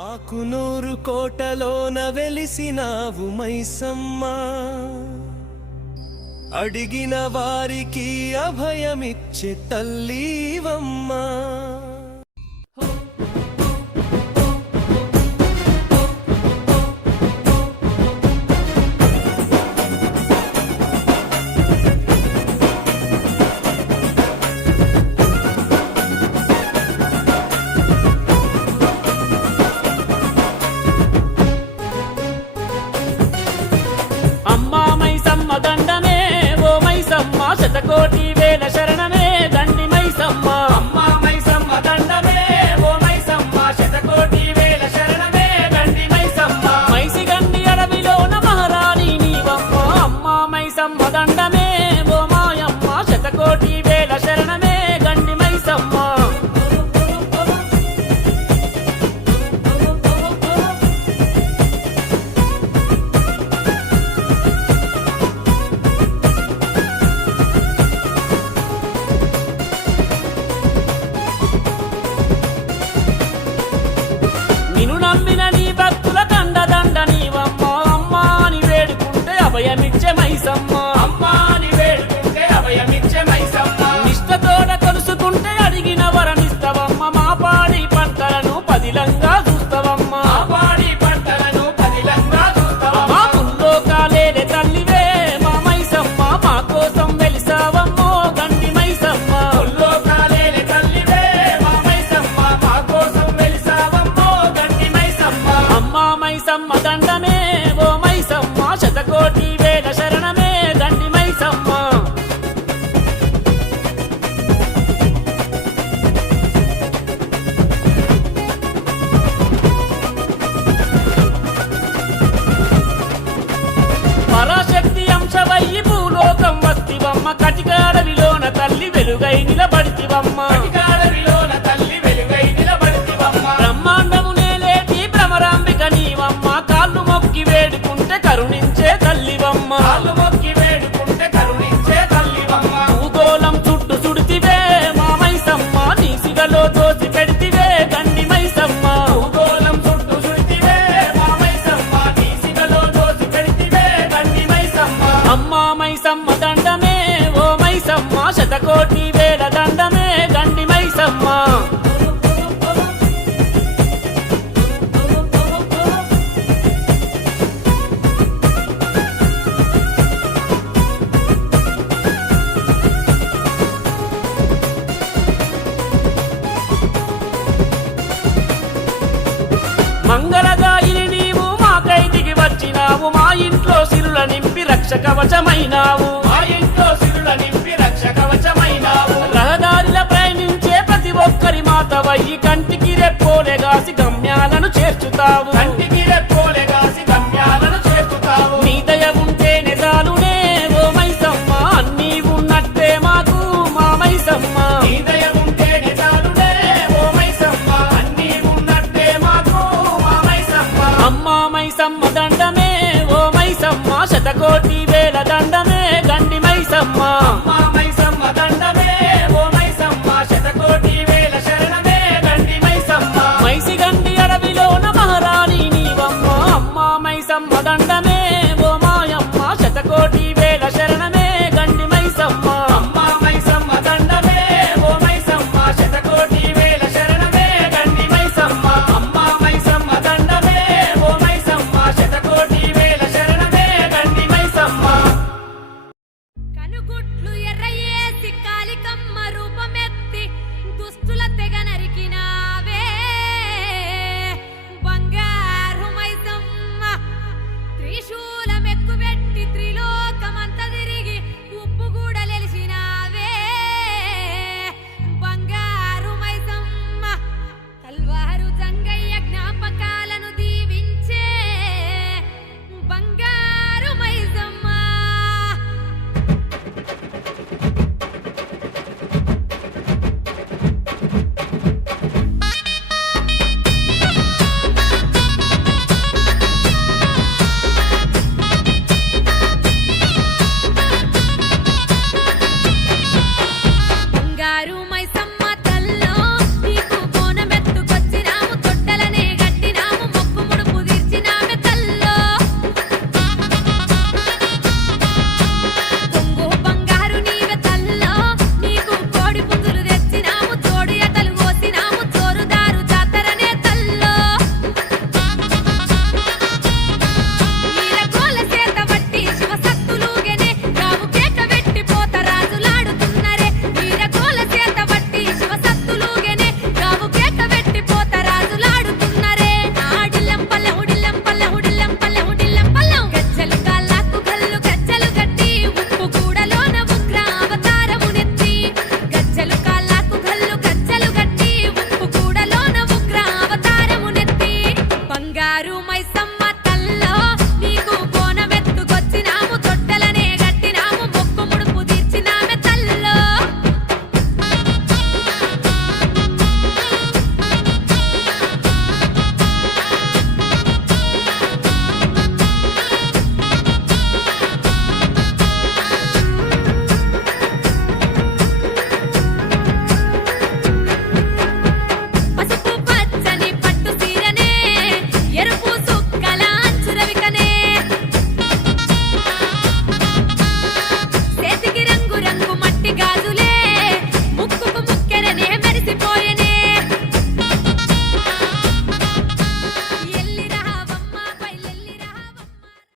ఆకునూరు కోటలోన వెలిసినావు మైసమ్మ. అడిగిన వారికి అభయమిచ్చే తల్లీవమ్మా. నిన్ను నమ్మిన నీ భక్తుల దండ నీవమ్మ అమ్మ అని వేడుకుంటే అభయం நில నింపి రక్షకవచమైనావు. మా నింపి రహదారిలో ప్రయాణించే ప్రతి ఒక్కరి మాతవయ్యి కంటికి రెప్పోలేగాసి గమ్మ 23 Taruma